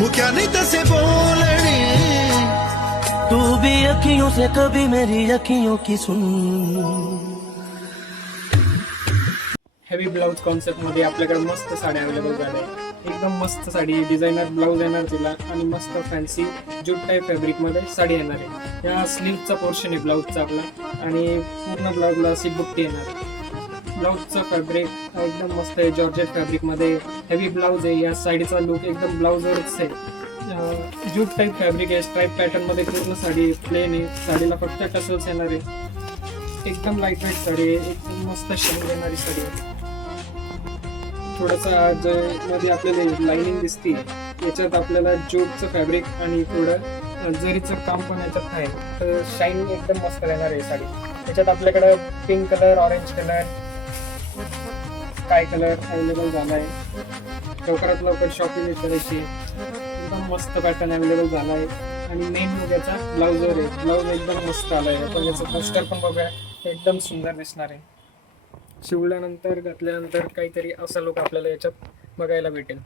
मुख्या नहीं तसे बोलने तू भी अखियों से कभी मेरी अखियों की सुन। हेवी ब्लाउज कॉन्सेप्ट मध्ये आपल्याकडे मस्त साड्या अवेलेबल झाल्या आहे. एकदम मस्त साडी, डिझायनर ब्लाउज येणार तिला आणि मस्त फॅन्सी जूट टाईप फॅब्रिक मध्ये साडी येणार आहे. या स्लीवचा पोर्शन आहे ब्लाउजचा आपला आणि पूर्ण ब्लाउजला अशी बुट्टी येणार. ब्लाउजचा फॅब्रिक एकदम मस्त आहे, जॉर्जेट फॅब्रिक मध्ये हेवी ब्लाउज आहे. या साडीचा लुक एकदम ब्लाउजवरच आहे. जूट टाईप फॅब्रिक आहे, स्ट्राईप पॅटर्न मध्ये पूर्ण साडी प्लेन आहे. साडीला फक्त टसल्स येणार आहे. एकदम लाईट वेट साडी आहे, एकदम मस्त शाईन येणारी साडी आहे. थोडासा मध्ये आपल्याला लाइनिंग दिसते, याच्यात आपल्याला जूटचं फॅब्रिक आणि थोडं जरीचं काम पण याच्यात आहे. तर शाईन एकदम मस्त येणार आहे साडी. याच्यात आपल्याकडं pink colour, orange colour, sky colour available झाला आहे. लवकरात लवकर शॉपिंग करायची. एकदम मस्त पॅटर्न अवेलेबल झाला आहे आणि मेन लुक याचा ब्लाउजवर आहे. ब्लाउज एकदम मस्त आला आहे. आपण याचं पोस्टर पण बघूया, एकदम सुंदर दिसणार आहे. शिवल्यानंतर घातल्यानंतर काहीतरी असा लुक आपल्याला याच्यात बघायला भेटेल.